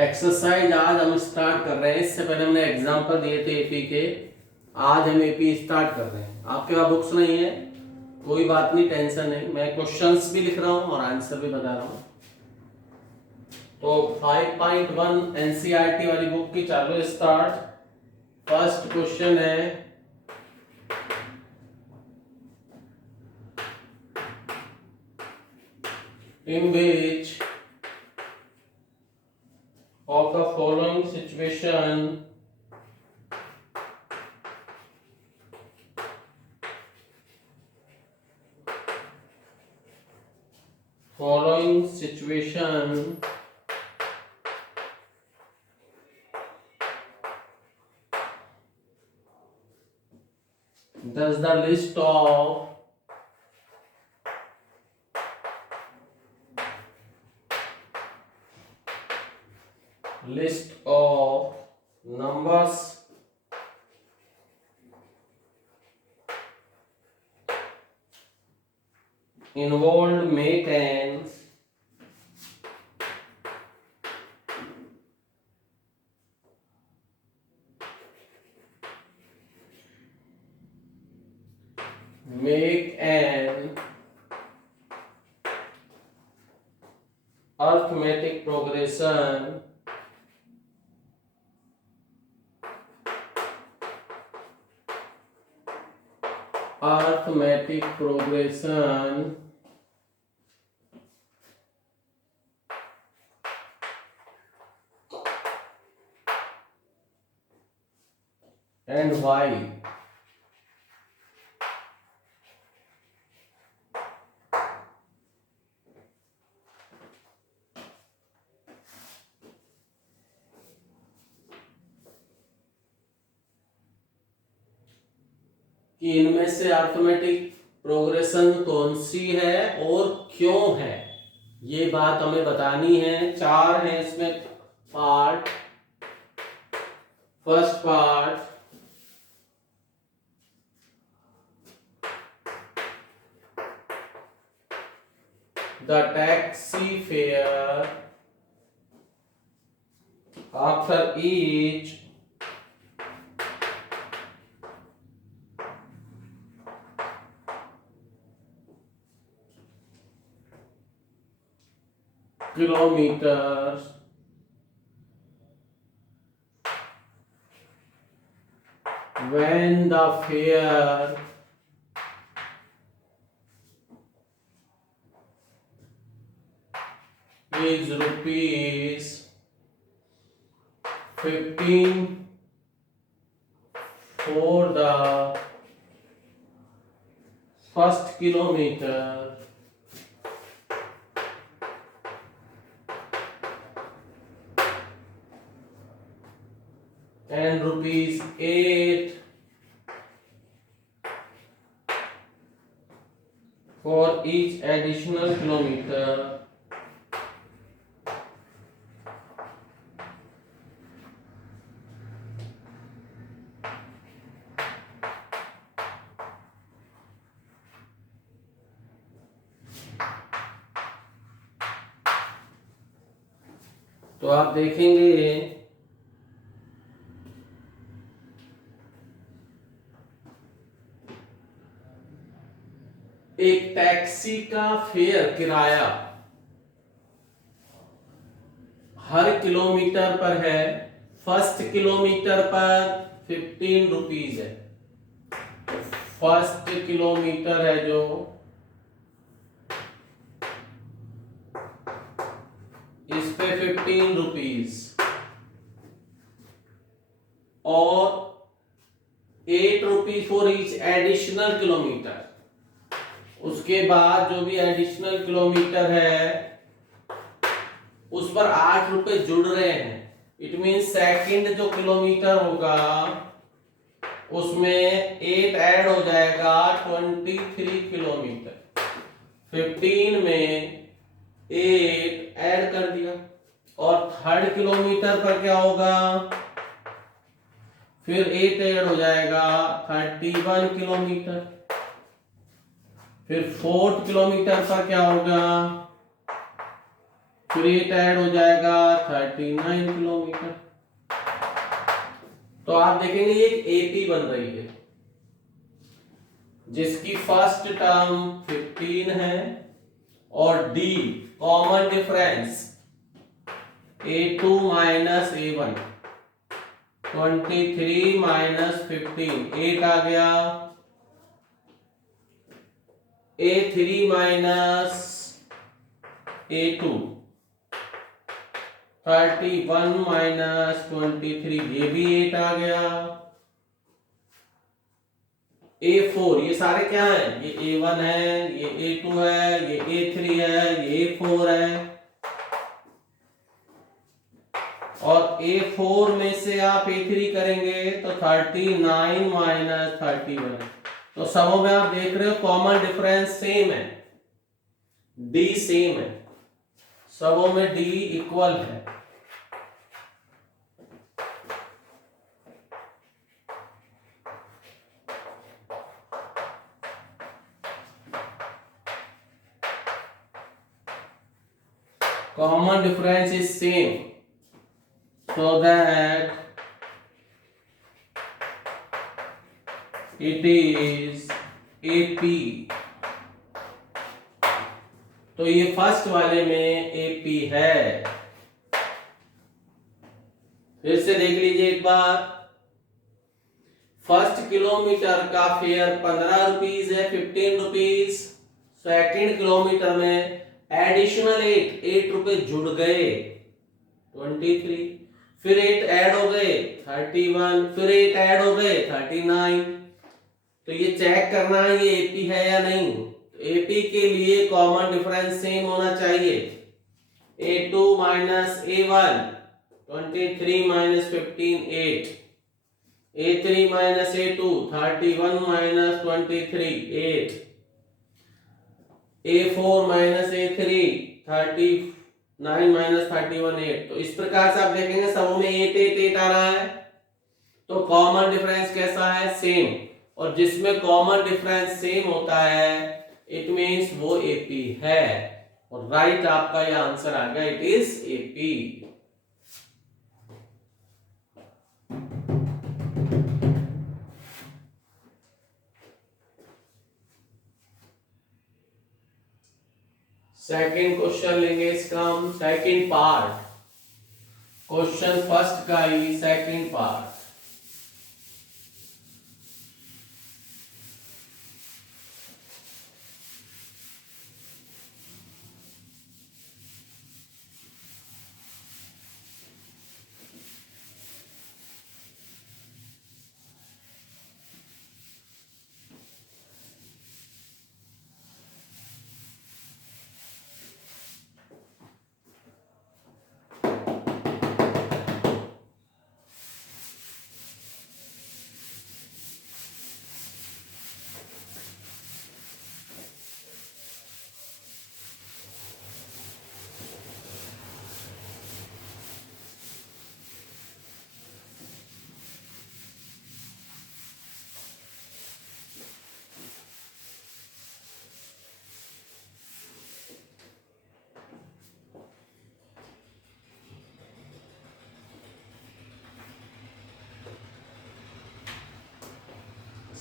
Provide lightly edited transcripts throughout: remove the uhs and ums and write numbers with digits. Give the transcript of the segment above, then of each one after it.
Exercise आज हम start कर रहे हैं। इससे पहले हमने एग्जाम्पल दिए थे एपी के। आज हम एपी स्टार्ट कर रहे हैं। आपके पास बुक्स नहीं है, कोई बात नहीं, टेंशन नहीं। मैं क्वेश्चंस भी लिख रहा हूं और आंसर भी बता रहा हूं। तो 5.1 एनसीईआरटी वाली बुक की चालू स्टार्ट। फर्स्ट क्वेश्चन है, in which of the following situation does the list of numbers involved make an arithmetic progression and why? कि इनमें से अर्थमेटिक प्रोग्रेशन कौन सी है और क्यों है, ये बात हमें बतानी है। चार है इसमें part. First part, the taxi fare after each kilometers when the fare is rupees 15 for the first kilometer and rupees 8 for each additional kilometer. तो आप देखेंगे एक टैक्सी का फेयर, किराया हर किलोमीटर पर है। फर्स्ट किलोमीटर पर 15 रुपीज है। फर्स्ट किलोमीटर है जो, इस पे 15 रुपीज और 8 rupees for each additional kilometre. उसके बाद जो भी एडिशनल किलोमीटर है उस पर 8 रुपए जुड़ रहे हैं। इट मीन सेकंड जो किलोमीटर होगा उसमें 8 ऐड हो जाएगा, 23 किलोमीटर। 15 में 8 ऐड कर दिया और थर्ड किलोमीटर पर क्या होगा, फिर 8 ऐड हो जाएगा, 31 किलोमीटर। फिर फोर्थ किलोमीटर पर क्या होगा, फिर ये ऐड हो जाएगा 39 किलोमीटर। तो आप देखेंगे ये एपी बन रही है जिसकी फर्स्ट टर्म 15 है और D common difference A2 minus A1 23 minus 15 8 आ गया। A3 माइनस A2 31 माइनस 23 ये भी 8 आ गया। A4 ये सारे क्या हैं? ये A1 है, ये A2 है, ये A3 है, ये A4 है। और A4 में से आप A3 करेंगे तो 39 माइनस 31। तो सबों में आप देख रहे हो कॉमन डिफरेंस सेम है, D सेम है, सबों में D इक्वल है। Common difference is same, so that it is AP। तो ये फर्स्ट वाले में AP है। फिर से देख लीजिए एक बार, फर्स्ट किलोमीटर का फेयर 15 रुपीज है, 15 रुपीज। सेकेंड किलोमीटर में एडिशनल 8 रुपए जुड़ गए 23, फिर 8 ऐड हो गए 31, फिर 8 ऐड हो गए 39। तो ये चेक करना है ये एपी है या नहीं। एपी के लिए कॉमन डिफरेंस सेम होना चाहिए। A2 minus A1 23 minus 15 8, A3 minus A2 31 minus 23 8, A4 minus A3 39 minus 31 8। तो इस प्रकार से आप देखेंगे सबों में 8 8 8 आ रहा है। तो कॉमन डिफरेंस कैसा है? सेम। और जिसमें कॉमन डिफरेंस सेम होता है इट मींस वो एपी है। और राइट आपका ये आंसर आ गया, it is AP. Second question लेंगे इसका हम, सेकंड पार्ट। क्वेश्चन फर्स्ट का ही सेकंड पार्ट।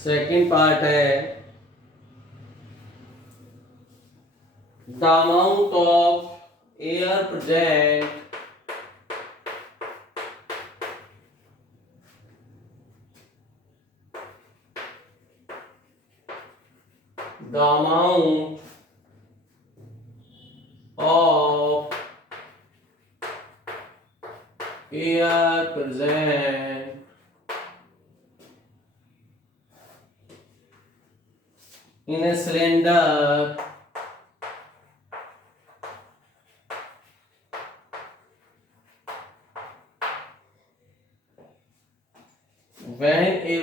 सेकंड पार्ट है the amount of air present the amount of air present in a cylinder when a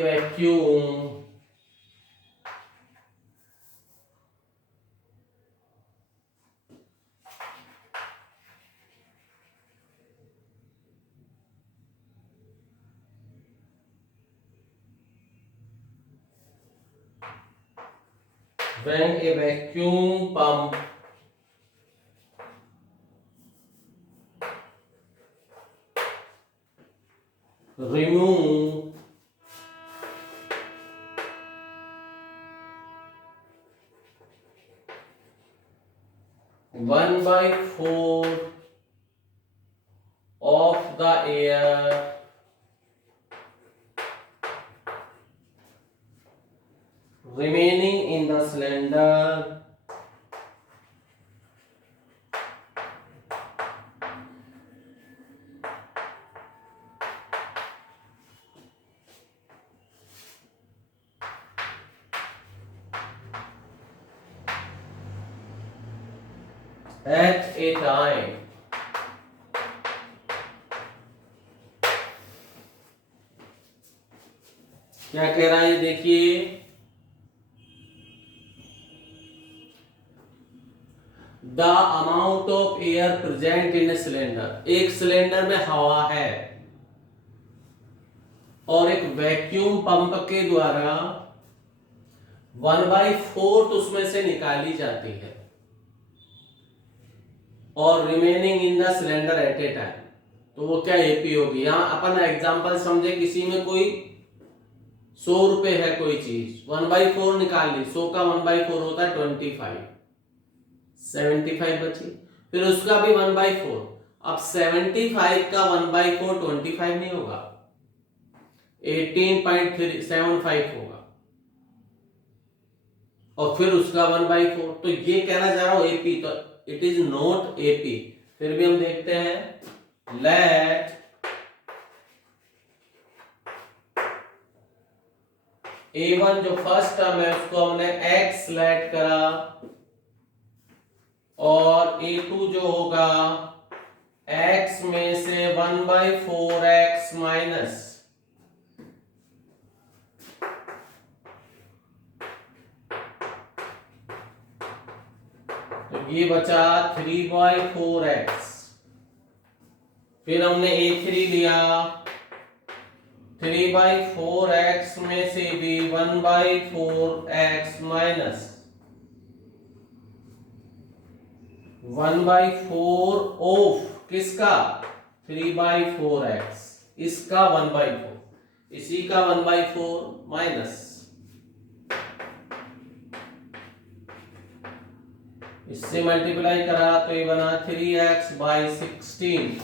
vacuum pump remove 1/4 of the air remaining in the cylinder at a time क्या कह रहा है देखिए, the amount of air present in a cylinder, एक cylinder में हवा है और एक वैक्यूम पंप के द्वारा 1/4 उसमें से निकाली जाती है और remaining in the cylinder eight A time, तो वो क्या एपी होगी। यहां अपन एग्जांपल समझे, किसी में कोई 100 रुपए है कोई चीज, 1/4 निकाल ली, 100 का 1/4 होता है 25, 75 बची, फिर उसका भी 1/4। अब 75 का 1/4 25 नहीं होगा, 18.75 होगा, और फिर उसका 1/4। तो ये कहना चाह रहा हूं एपी, तो इट इज नॉट एपी। फिर भी हम देखते हैं, लेट A1 जो फर्स्ट टर्म है उसको हमने x लेट करा, और A2 जो होगा x में से 1/4x माइनस, तो ये बचा 3/4x। फिर हमने A3 लिया, 3/4x में से भी 1/4x माइनस 1/4 ऑफ किसका, 3/4x, इसका 1/4, इसी का 1/4 माइनस, इससे मल्टीप्लाई करा तो ये बना 3x/16,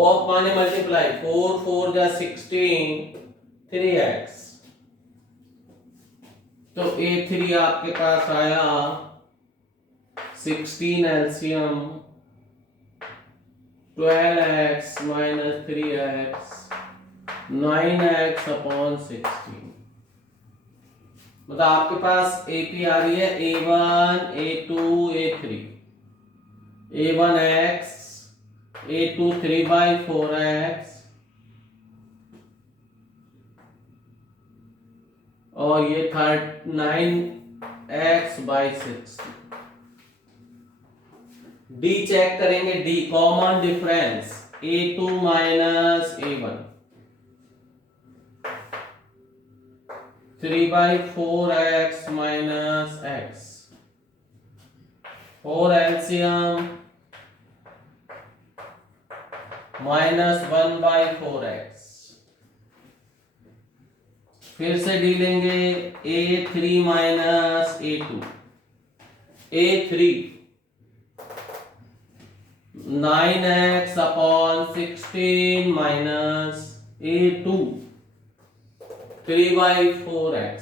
ऑफ माने मल्टीप्लाई, 4 4 जा 16, 3x। तो A3 आपके पास आया 16 LCM 12x minus 3x 9x upon 16। मतलब आपके पास एपी आ रही है A1 A2 A3, A1x A2 3/4x और ये 9x/16। डी चेक करेंगे, D common difference A2 minus A1, 3/4x minus x, 4 LCM minus 1/4x। फिर से डी लेंगे, A3 minus A2, A3 9x upon 16 minus A2 3/4x,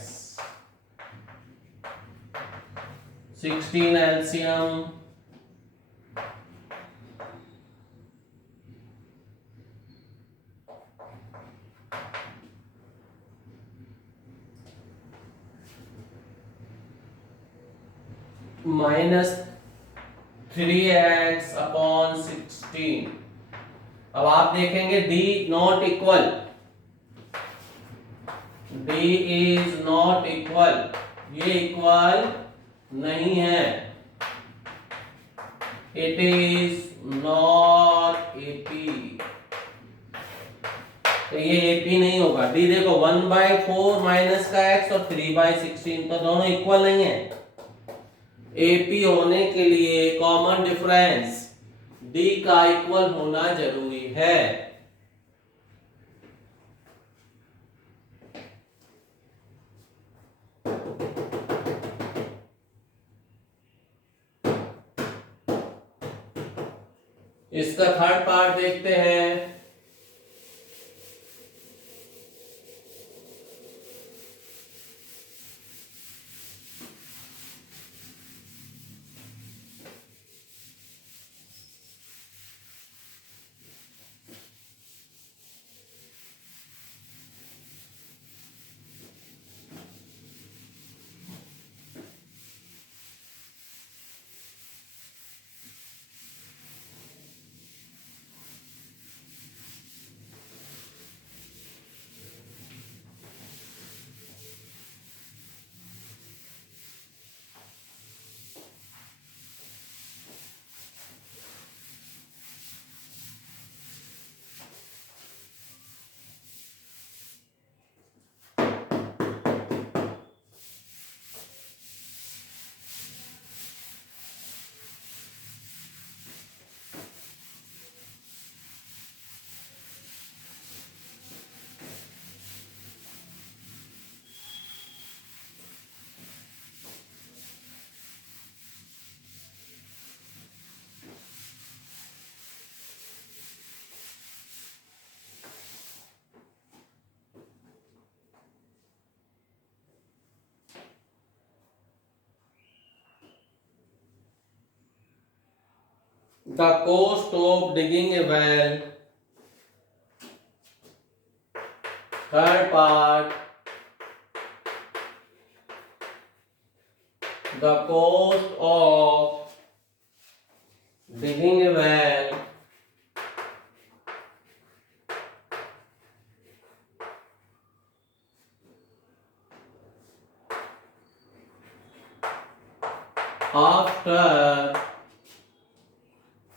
16 LCM minus 3x upon 16। अब आप देखेंगे D not equal, D is not equal, ये equal नहीं है, it is not AP, तो ये एपी नहीं होगा। डी देखो 1/4 माइनस का x और 3/16, तो दोनों इक्वल नहीं है। एपी होने के लिए कॉमन डिफरेंस डी का इक्वल होना जरूरी है। इसका थर्ड पार्ट देखते हैं। The cost of digging a well. Third part. The cost of digging a well after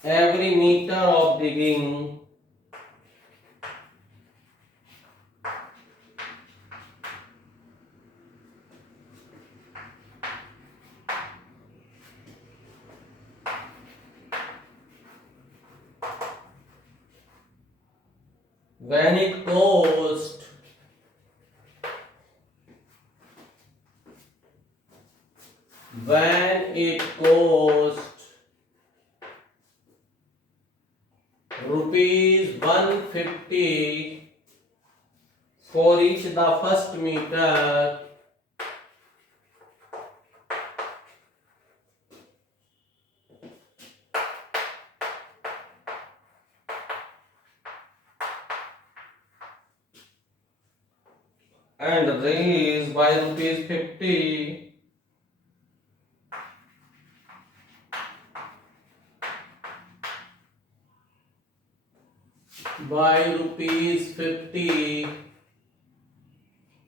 every meter of digging when it cost rupees 150 for each the first meter, and raised by rupees 50 by rupees 50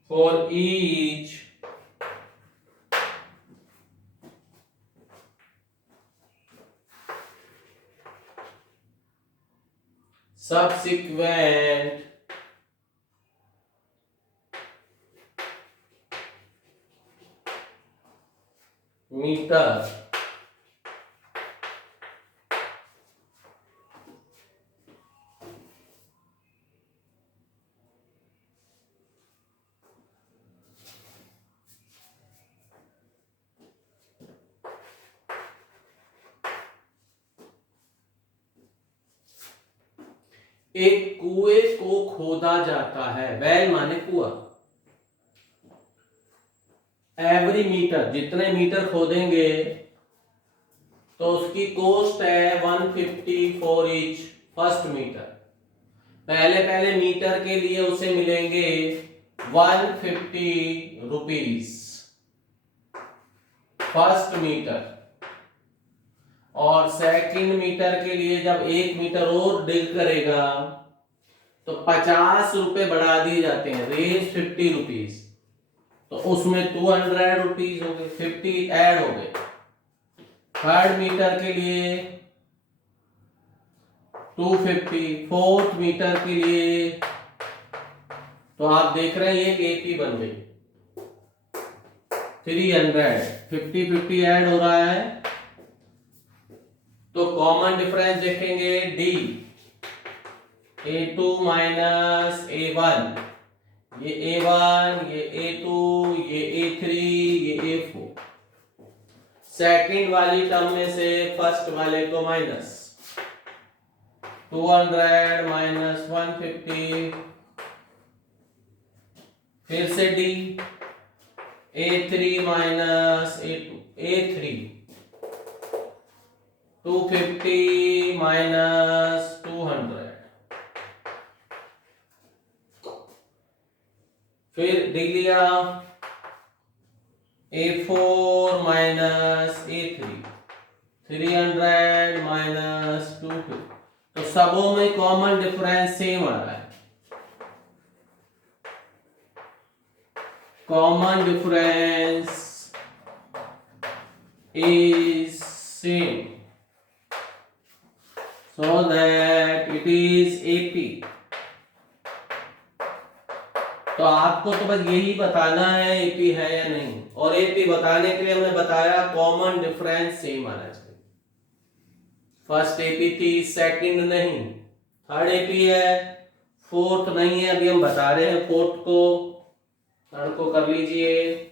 for each subsequent meter. एक कुएं को खोदा जाता है, well माने कुआं। Every metre, जितने metre खोदेंगे तो उसकी कॉस्ट है 150 फॉर ईच फर्स्ट मीटर। पहले पहले मीटर के लिए उसे मिलेंगे 150 रुपीज फर्स्ट मीटर, और सेकंड मीटर के लिए जब 1 मीटर और डिग करेगा तो 50 रुपए बढ़ा दिए जाते हैं, रेज 50 रुपीज, तो उसमें 200 रुपीज हो गए, 50 ऐड हो गए। थर्ड मीटर के लिए 250, फोर्थ मीटर के लिए, तो आप देख रहे हैं कि एपी बन गई 300, 50 ऐड हो रहा है, तो कॉमन डिफरेंस देखेंगे डी, A2 माइनस A1, ये A1, ये A2, ये A3, ये A4। सेकंड वाली टर्म में से फर्स्ट वाले को माइनस, 200 माइनस 150, फिर से D, A3 minus A3, 250 minus 200, फिर डी लिया, A4 माइनस A3, 300 माइनस 250। तो सबों में कॉमन डिफरेंस सेम आ रहा है, common difference is same, so that it is AP। तो आपको तो बस यही बताना है AP है या नहीं, और AP बताने के लिए हमने बताया कॉमन डिफरेंस सेम आना चाहिए। फर्स्ट AP थी, सेकंड नहीं, थर्ड AP है, फोर्थ नहीं है, अभी हम बता रहे हैं फोर्थ को, थर्ड को कर लीजिए।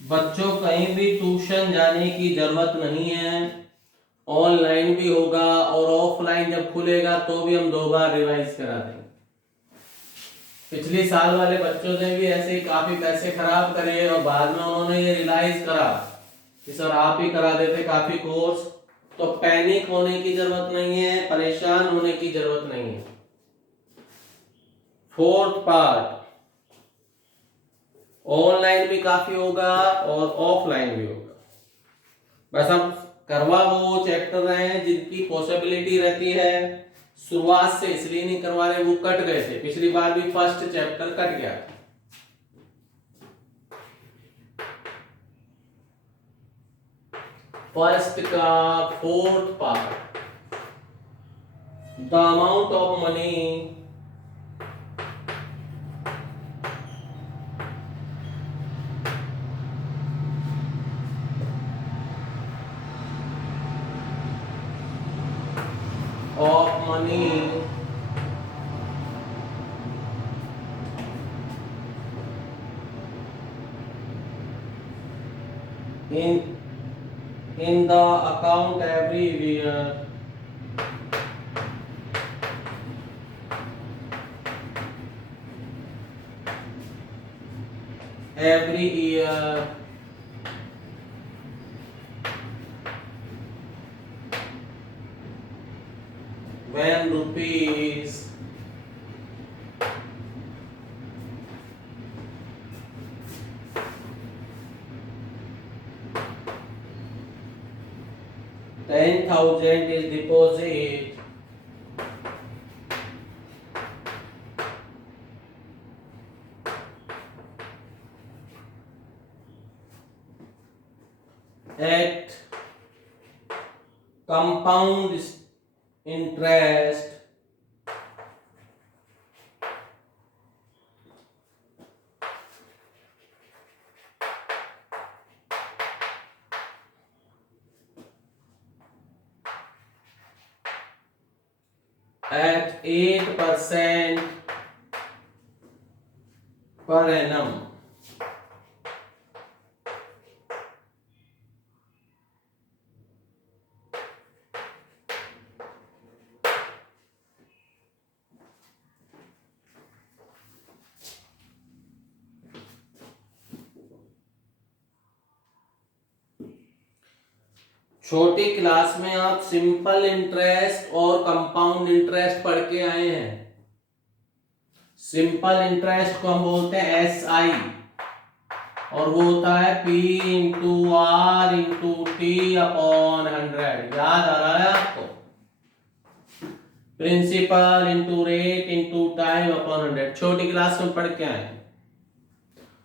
बच्चों कहीं भी ट्यूशन जाने की जरूरत नहीं है, ऑनलाइन भी होगा और ऑफलाइन जब खुलेगा तो भी हम 2 बार रिवाइज करा देंगे। पिछले साल वाले बच्चों ने भी ऐसे ही काफी पैसे खराब करे और बाद में उन्होंने ये रियलाइज करा कि सर आप ही करा देते काफी कोर्स। तो पैनिक होने की जरूरत नहीं है, परेशान होने की जरूरत नहीं है। फोर्थ पार्ट ऑनलाइन भी काफी होगा और ऑफलाइन भी होगा, बस हम करवा वो चैप्टर रहे हैं जिनकी पॉसिबिलिटी रहती है शुरुआत से, इसलिए नहीं करवा रहे, वो कट गए थे पिछली बार भी, फर्स्ट चैप्टर कट गया था। फर्स्ट का fourth part, the amount of money of money in the account every year, every year when rupees 10,000 is deposit at compound interest at 8% per annum, छोटी क्लास में आप सिंपल इंटरेस्ट और compound interest पढ़ के आए हैं। Simple interest को हम बोलते हैं SI और वो होता है P into R into T upon 100। याद आ रहा है आपको? Principal into rate into time upon 100 छोटी क्लास में पढ़ के आए।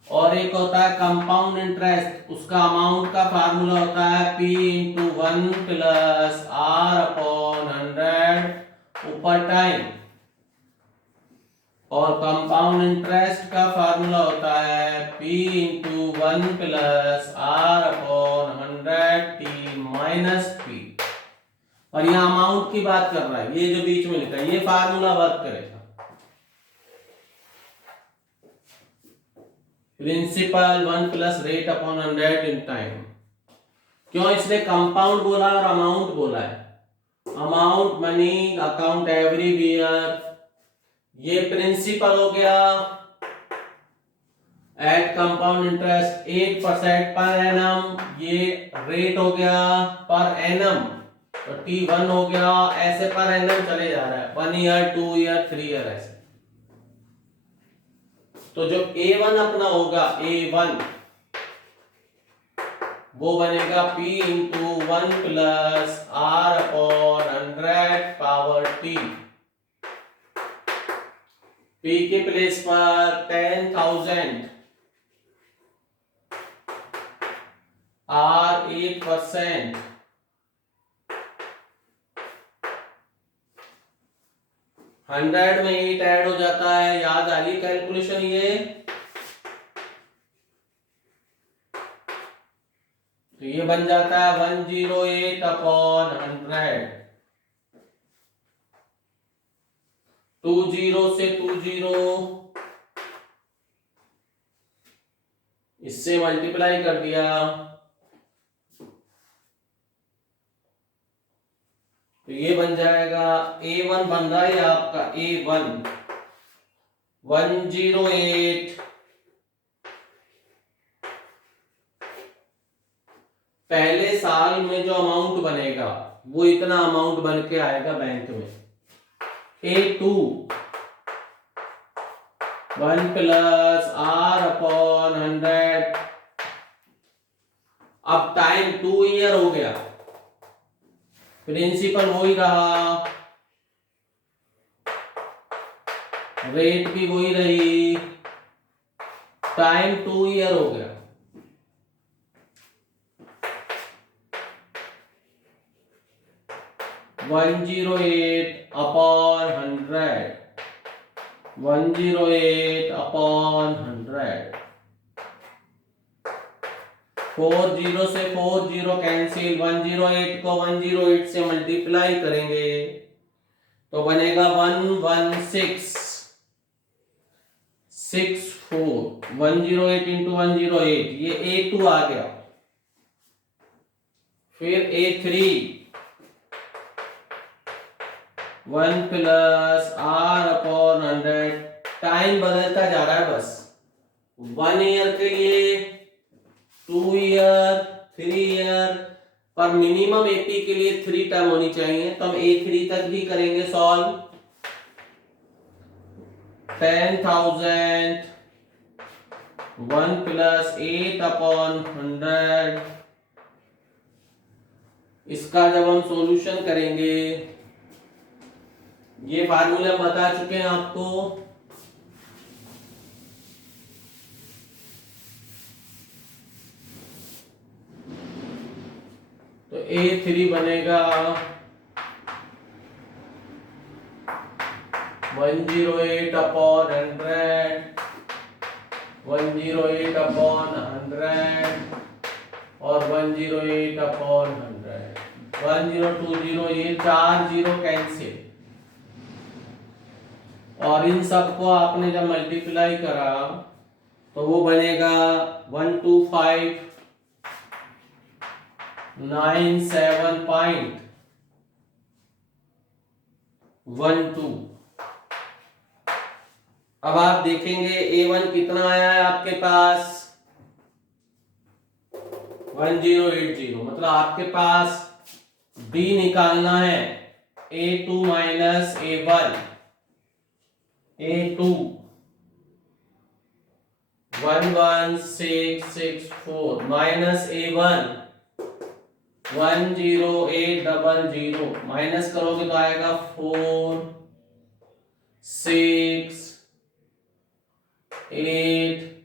और एक होता है कंपाउंड इंटरेस्ट, उसका अमाउंट का फार्मूला होता है P into 1 plus R upon 100 ऊपर टाइम। और कंपाउंड इंटरेस्ट का फार्मूला होता है P into 1 plus R upon 100 T minus P। और यहाँ अमाउंट की बात कर रहा है, ये जो बीच में लिखा है ये फार्मूला वर्क करेगा। Principal 1 plus rate upon 100 in time. क्यों इसने कंपाउंड बोला और अमाउंट बोला है? अमाउंट मनी अकाउंट एवरीवेयर, ये प्रिंसिपल हो गया eight compound interest 8% per annum, ये रेट हो गया पर एनम, तो T1 हो गया, ऐसे पर एनम चले जा रहा है 1 ईयर 2 ईयर 3 ईयर ऐसे। तो जो A1 अपना होगा A1 वो बनेगा P into 1 plus R upon 100 power T। P के प्लेस पर 10,000, R 8%, 100 में 8 ऐड हो जाता है। याद आ रही कैलकुलेशन ये? तो ये बन जाता है 108 अपॉन 100। 20 से 20 इससे मल्टीप्लाई कर दिया, तो ये बन जाएगा A1 बन रहा है आपका A1 108। पहले साल में जो अमाउंट बनेगा वो इतना अमाउंट बन के आएगा बैंक में। A2 1 plus R upon 100। अब टाइम 2 ईयर हो गया, प्रिंसिपल वही रहा, रेट भी वही रही, टाइम 2 ईयर हो गया। $108 अपॉन 100, 108 अपॉन 100। 40 से 40 कैंसिल, 108 को 108 से मल्टीप्लाई करेंगे तो बनेगा 11664। 108 इंटू 108, ये A2 आ गया। फिर A3 1 plus R upon 100। Time बदलता जा रहा है बस, 1 ईयर के लिए 2 ईयर 3 ईयर, पर मिनिमम AP के लिए 3 टर्म होनी चाहिए, तो हम A3 तक भी करेंगे सॉल्व। 10,000 1 plus 8 upon 100। इसका जब हम सॉल्यूशन करेंगे, ये फार्मूला बता चुके हैं आपको, तो A3 बनेगा 108 अपॉन 100, 108 अपॉन 100 और 108 अपॉन 100। 1020, ये 4 0 कैंसिल, और इन सबको आपने जब मल्टीप्लाई करा तो वो बनेगा 12597.12। अब आप देखेंगे A1 कितना आया है आपके पास, 1080, मतलब आपके पास D निकालना है, A2 minus A1, A2 11664 minus A1 10800, minus करोगे तो आएगा 4 6 8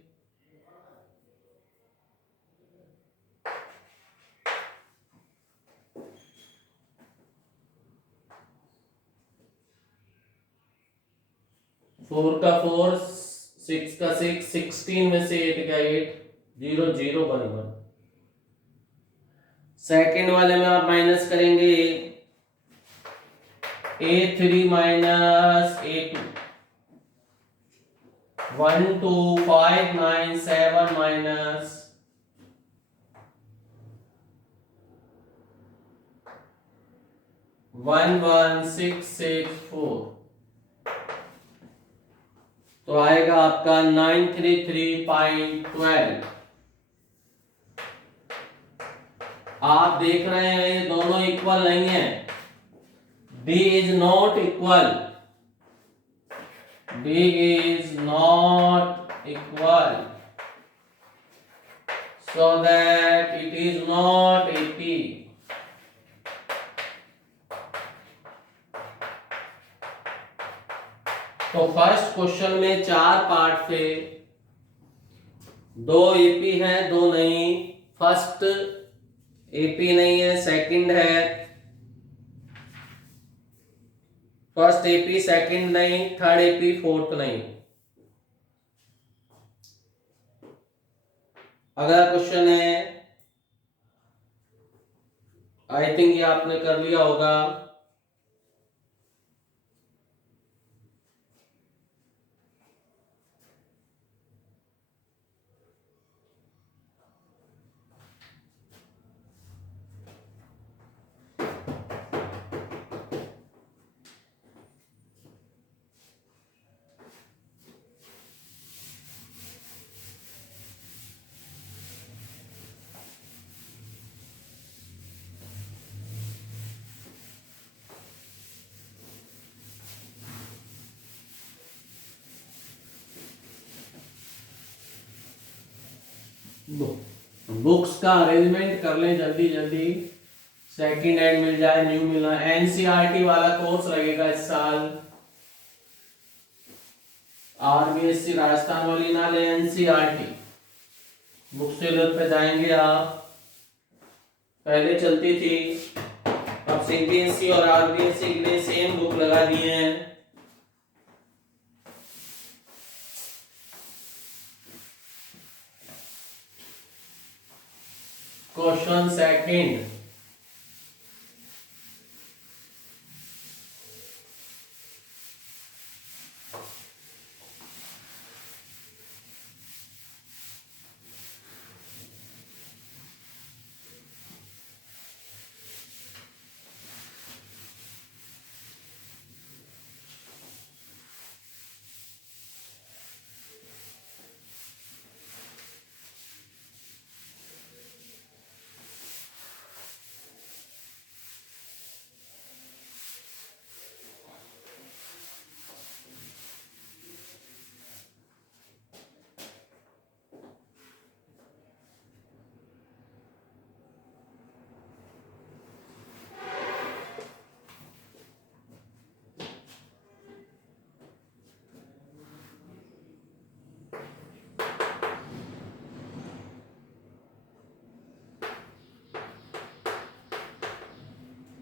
4 का 4 6 का 6 16 में से 8 का 8 0 0 1 1। सेकेंड वाले में आप माइनस करेंगे A3 माइनस A2 12597 माइनस 11664, तो आएगा आपका 933.12। आप देख रहे हैं ये दोनों इक्वल नहीं है, D is not equal, D is not equal, so that it is not AP। तो फर्स्ट क्वेश्चन में 4 पार्ट थे, 2 AP है 2 नहीं। फर्स्ट AP नहीं है, सेकंड है, फर्स्ट AP सेकंड नहीं, थर्ड AP फोर्थ नहीं। अगला क्वेश्चन है, आई थिंक ये आपने कर लिया होगा। बुक्स का अरेंजमेंट कर लें जल्दी जल्दी, सेकंड हैंड मिल जाए, न्यू मिला। एनसीईआरटी वाला कोर्स लगेगा इस साल, आरबीएससी राजस्थान वाली ना ले, एनसीईआरटी बुक सेलर पे जाएंगे आप। पहले चलती थी, अब सीबीएसई और आरबीएससी के लिए सेम बुक लगा दिए हैं। Question second,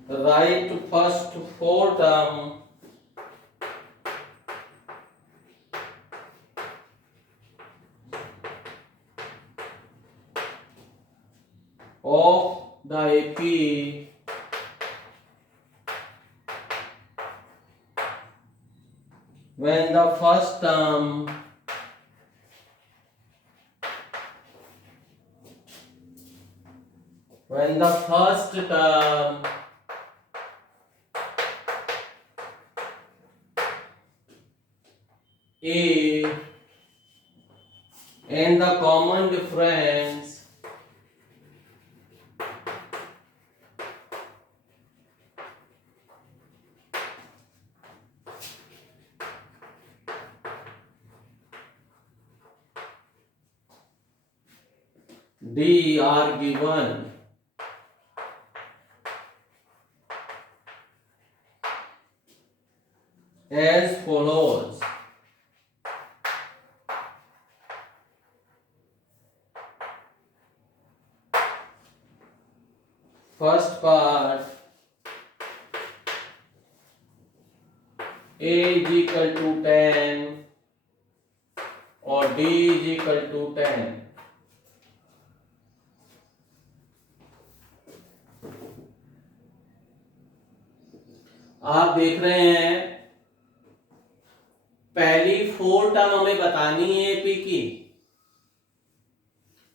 write first 4 term of the AP when the first term A and the common difference D are given as follows. First part, A is equal to 10 और D is equal to 10. आप देख रहे हैं पहली 4 term हमें बतानी है AP की,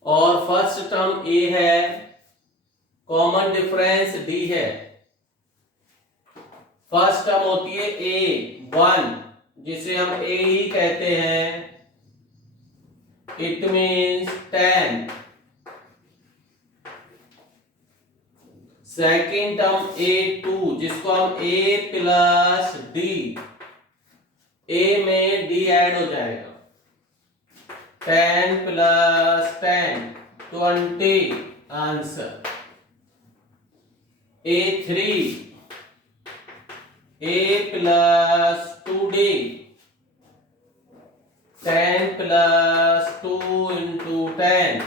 और फर्स्ट टर्म ए है, कॉमन डिफरेंस डी है। फर्स्ट टर्म होती है ए 1, जिसे हम ए ही कहते हैं, इट मीन्स 10। सेकेंड टर्म ए 2, जिसको हम ए प्लस डी, ए में डी ऐड हो जाएगा, 10 प्लस 10 20 answer. A 3, a plus 2d, 10 प्लस 2 इंटू 10,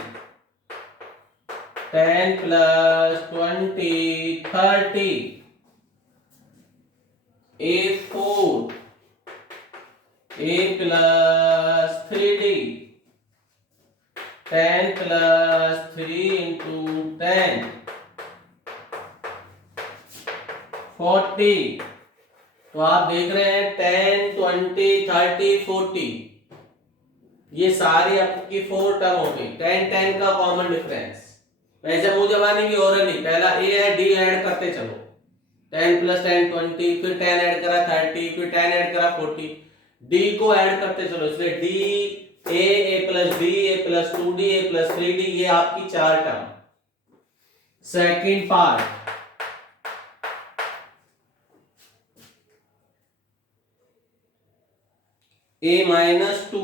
10 प्लस 20 30। ए 4, ए प्लस 3d, 10 प्लस 3 इंटू 10 40। तो आप देख रहे हैं 10 20 30 40, ये सारी आपकी 4 टर्म हो गई। 10 10 का कॉमन डिफरेंस। वैसे मुंह जबानी भी ओरली, पहला ए है, डी ऐड करते चलो, 10 प्लस 10 20, फिर 10 ऐड करा 30, फिर 10 ऐड करा 40, डी को ऐड करते चलो, इसलिए D A plus D, A plus 2d, A plus 3d, ये आपकी 4 टर्म। सेकेंड पार्ट, ए माइनस 2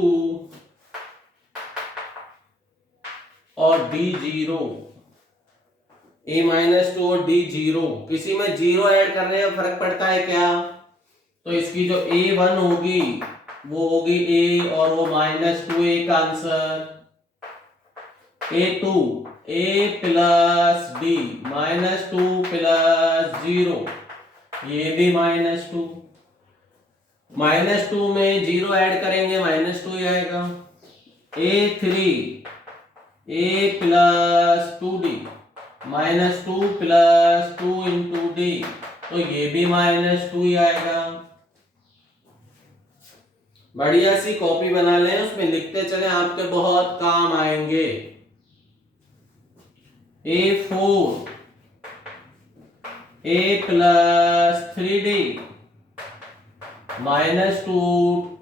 और डी 0, ए माइनस 2 और डी 0, किसी में 0 ऐड करने का फर्क पड़ता है क्या? तो इसकी जो A1 होगी वो होगी A और वो -2 A का answer. A2 A plus D, -2 plus 0, ये भी -2, -2 में 0 ऐड करेंगे -2 ही आएगा। A3 A plus 2d, -2 plus 2 into D, तो ये भी -2 ही आएगा। बढ़िया सी कॉपी बना लें, उसमें लिखते चले, आपके बहुत काम आएंगे। A4 A plus 3d, -2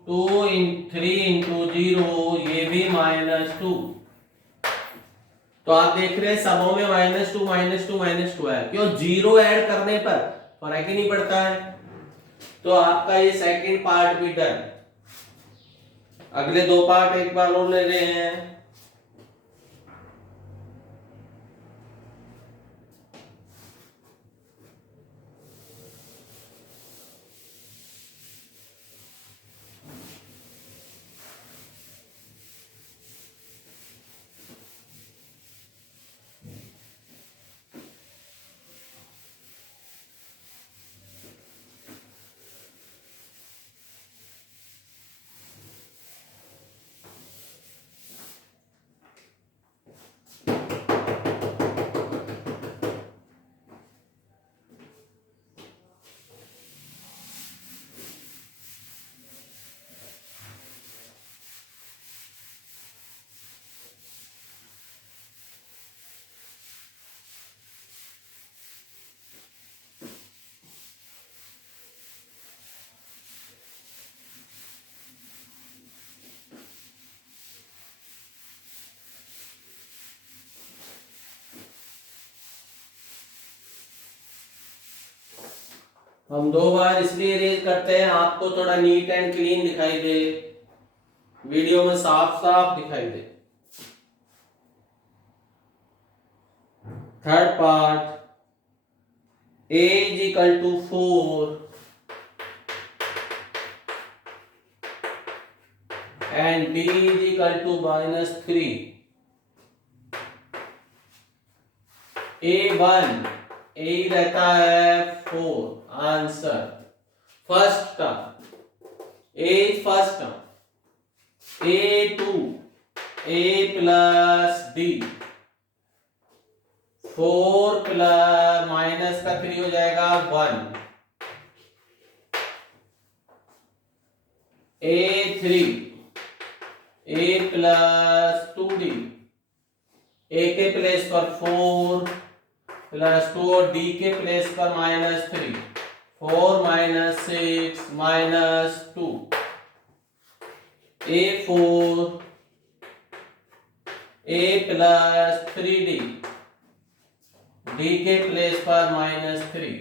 2 3 into 0, ये भी -2। तो आप देख रहे हैं सबों में -2 -2 -2 है, क्यों? 0 ऐड करने पर फर्क ही नहीं पड़ता है। तो आपका ये सेकंड पार्ट भी डन। अगले 2 पार्ट एक बार और ले रहे हैं। हम 2 बार इसलिए इरेज करते हैं, आपको थोड़ा नीट एंड क्लीन दिखाई दे, वीडियो में साफ साफ दिखाई दे। Third part a is equal to 4 and b is equal to -3. A1 a रहता है 4 answer first term a is first term A2 a plus d 4 plus minus का 3 हो जाएगा 1 A3 a plus 2d a के place पर 4 plus 2 और d के place पर -3 4 - 6 -2 A4 a plus 3d d के प्लेस पर -3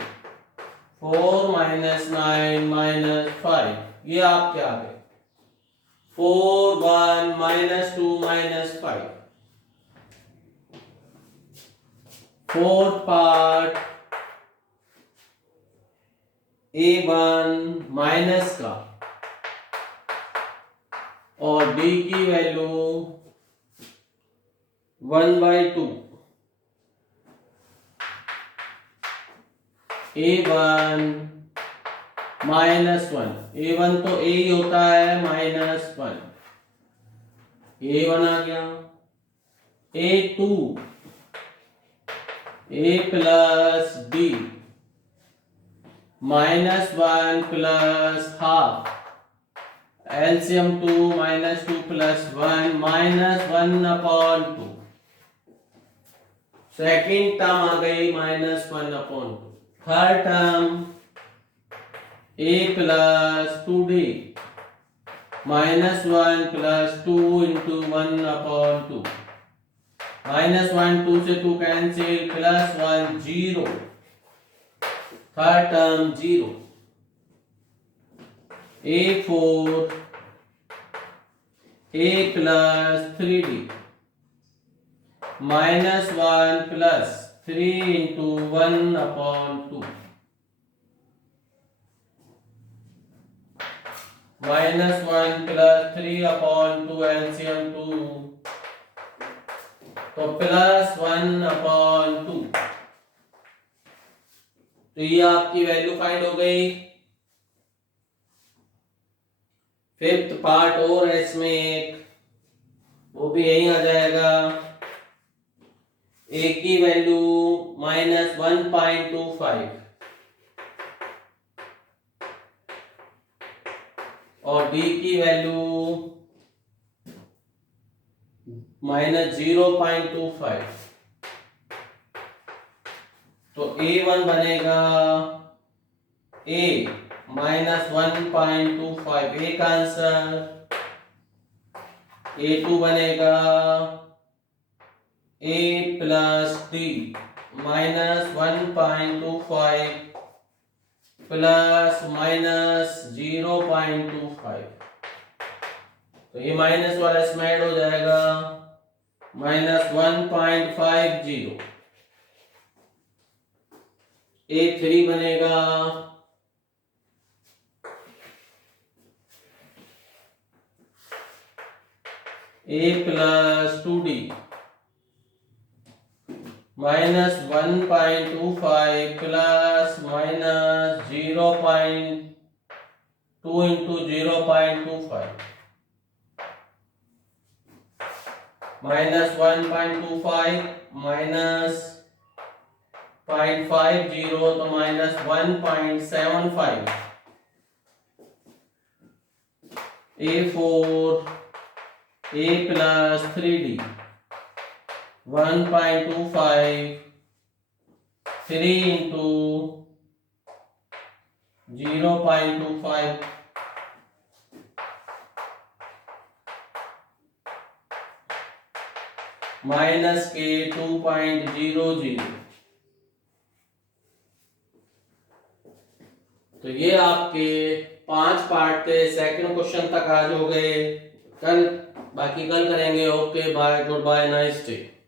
4 -9 -5 ये आपके आ गए 4 1 -2 -5 फोर्थ पार्ट A1 माइनस का और d की वैल्यू 1/2 A1 -1 A1 तो a ही होता है -1 A1 आ गया A2 a plus b -1 plus half LCM 2 -2 plus 1 -1/2 second term आ गई -1/2 third term a plus 2d -1 plus 2 × 1/2 -1 2 से 2 cancel +1 0 third term 0 A4 a plus 3d -1 plus 3 × 1/2 -1 plus 3/2 LCM 2 तो +1/2 तो ये आपकी वैल्यू फाइंड हो गई। फिफ्थ पार्ट और है इसमें एक वो भी यही आ जाएगा a की वैल्यू -1.25 और b की वैल्यू -0.25 तो A1 बनेगा a -1.25 एक आंसर A2 बनेगा a प्लस d -1.25 प्लस -0.25 तो ये माइनस वाला इसमें ऐड हो जाएगा -1.50 A3 बनेगा a प्लस 2d -1.25 प्लस -0.2 × 0.25 -1.25 -0.50 तो -1.75 A4 a plus 3d 1.25 3 × 0.25 minus के 2.00 तो ये आपके 5 पार्ट थे। सेकंड क्वेश्चन तक आज हो गए। कल बाकी कल करेंगे। Okay bye, good bye, nice day.